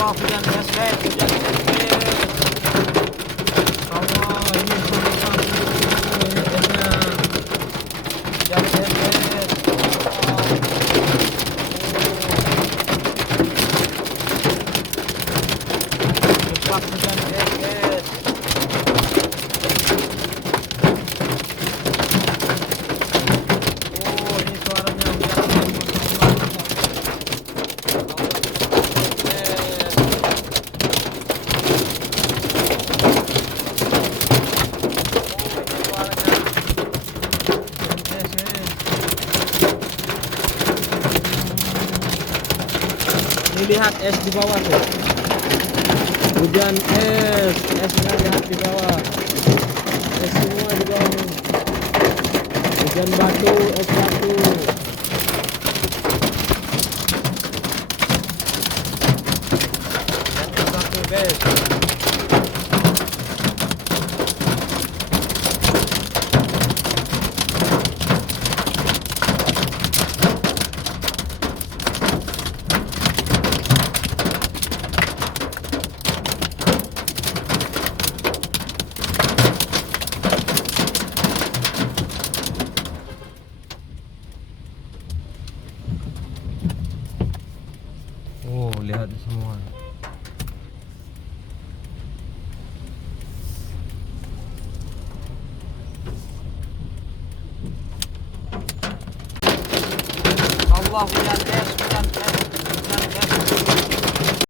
Allah, hujan es guys, hujan es guys. Allah, ini sama-sama ini esnya. Hujan es guys. Cepat hujan es guys. Oh, ini suaranya hujan es. Lihat es di bawah tuh, hujan es, esnya lihat di bawah, es semua di bawah nih. Hujan batu, es batu. Es batu guys. Oh, lihat semua. Allah, hujan